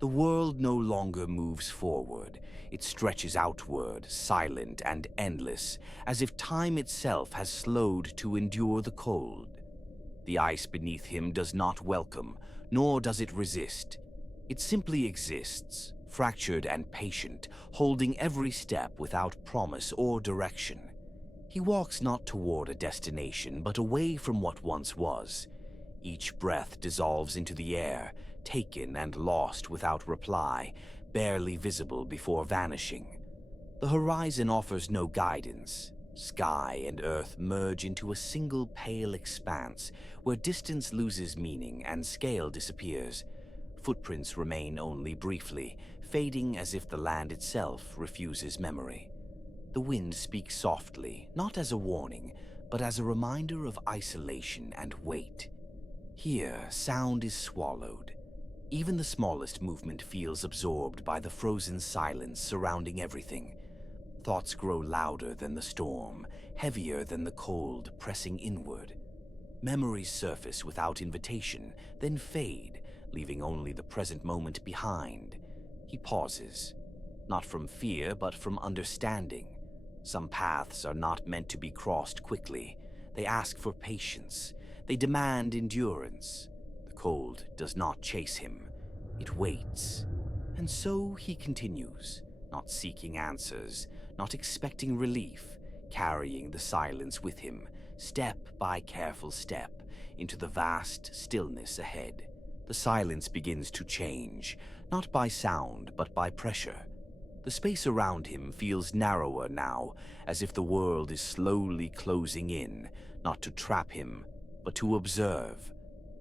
The world no longer moves forward. It stretches outward, silent and endless, as if time itself has slowed to endure the cold. The ice beneath him does not welcome, nor does it resist. It simply exists, fractured and patient, holding every step without promise or direction. He walks not toward a destination, but away from what once was. Each breath dissolves into the air, taken and lost without reply, barely visible before vanishing. The horizon offers no guidance. Sky and earth merge into a single pale expanse where distance loses meaning and scale disappears. Footprints remain only briefly, fading as if the land itself refuses memory. The wind speaks softly, not as a warning, but as a reminder of isolation and weight. Here, sound is swallowed. Even the smallest movement feels absorbed by the frozen silence surrounding everything. Thoughts grow louder than the storm, heavier than the cold, pressing inward. Memories surface without invitation, then fade, leaving only the present moment behind. He pauses, not from fear, but from understanding. Some paths are not meant to be crossed quickly. They ask for patience. They demand endurance. The cold does not chase him. It waits. And so he continues, not seeking answers, not expecting relief, carrying the silence with him, step by careful step, into the vast stillness ahead. The silence begins to change, not by sound, but by pressure. The space around him feels narrower now, as if the world is slowly closing in, not to trap him, but to observe.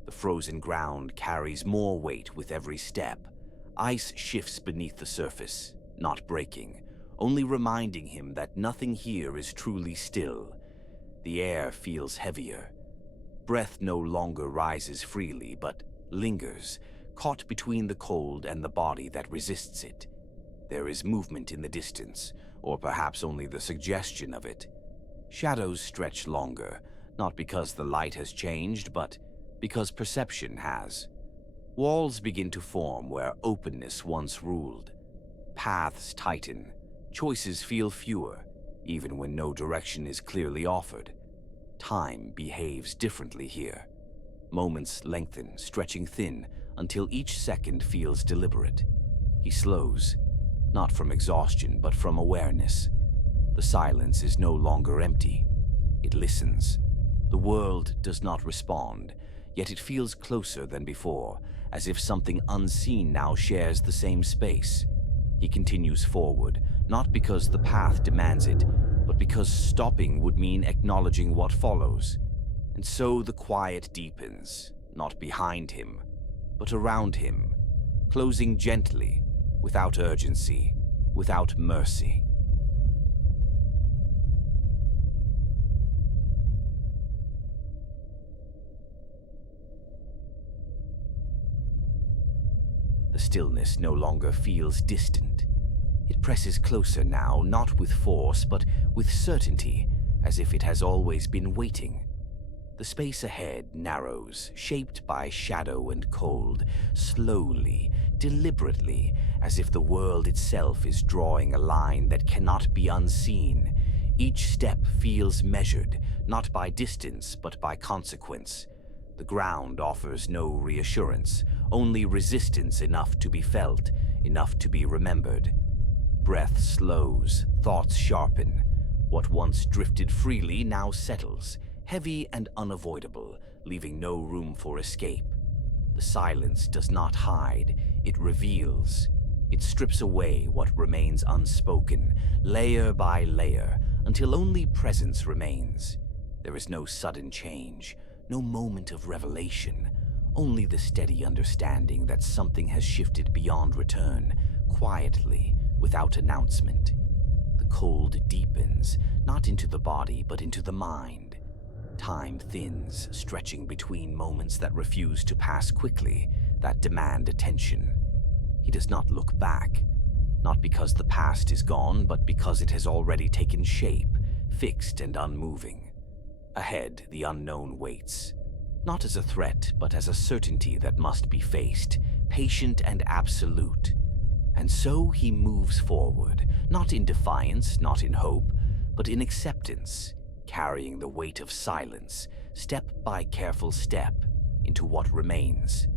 The frozen ground carries more weight with every step. Ice shifts beneath the surface, not breaking, only reminding him that nothing here is truly still. The air feels heavier. Breath no longer rises freely, but lingers, caught between the cold and the body that resists it. There is movement in the distance, or perhaps only the suggestion of it. Shadows stretch longer, not because the light has changed, but because perception has. Walls begin to form where openness once ruled. Paths tighten. Choices feel fewer, even when no direction is clearly offered. Time behaves differently here. Moments lengthen, stretching thin, until each second feels deliberate. He slows, not from exhaustion, but from awareness. The silence is no longer empty. It listens. The world does not respond, yet it feels closer than before, as if something unseen now shares the same space. He continues forward, not because the path demands it, but because stopping would mean acknowledging what follows. And so the quiet deepens, not behind him, but around him, closing gently, without urgency, without mercy. The stillness no longer feels distant. It presses closer now, not with force, but with certainty, as if it has always been waiting. The space ahead narrows, shaped by shadow and cold, slowly, deliberately, as if the world itself is drawing a line that cannot be unseen. Each step feels measured, not by distance, but by consequence. The ground offers no reassurance, only resistance enough to be felt, enough to be remembered. Breath slows, thoughts sharpen. What once drifted freely now settles, heavy and unavoidable, leaving no room for escape. The silence does not hide, it reveals. It strips away what remains unspoken, layer by layer, until only presence remains. There is no sudden change, no moment of revelation, only the steady understanding that something has shifted beyond return, quietly, without announcement. The cold deepens, not into the body, but into the mind. Time thins, stretching between moments that refuse to pass quickly, that demand attention. He does not look back, not because the past is gone, but because it has already taken shape, fixed and unmoving. Ahead, the unknown waits, not as a threat, but as a certainty that must be faced, patient and absolute. And so he moves forward, not in defiance, not in hope, but in acceptance, carrying the weight of silence, step by careful step, into what remains.